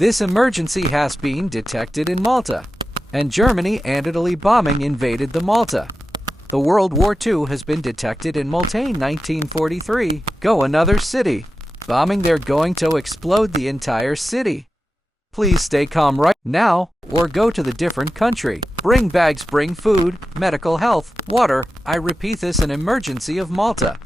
This emergency has been detected in Malta, and Germany and Italy bombing invaded the Malta. The World War II has been detected in Malta 1943. Go another city. Bombing, they're going to explode the entire city. Please stay calm right now or go to the different country. Bring bags, bring food, medical health, water. I repeat, this an emergency of Malta.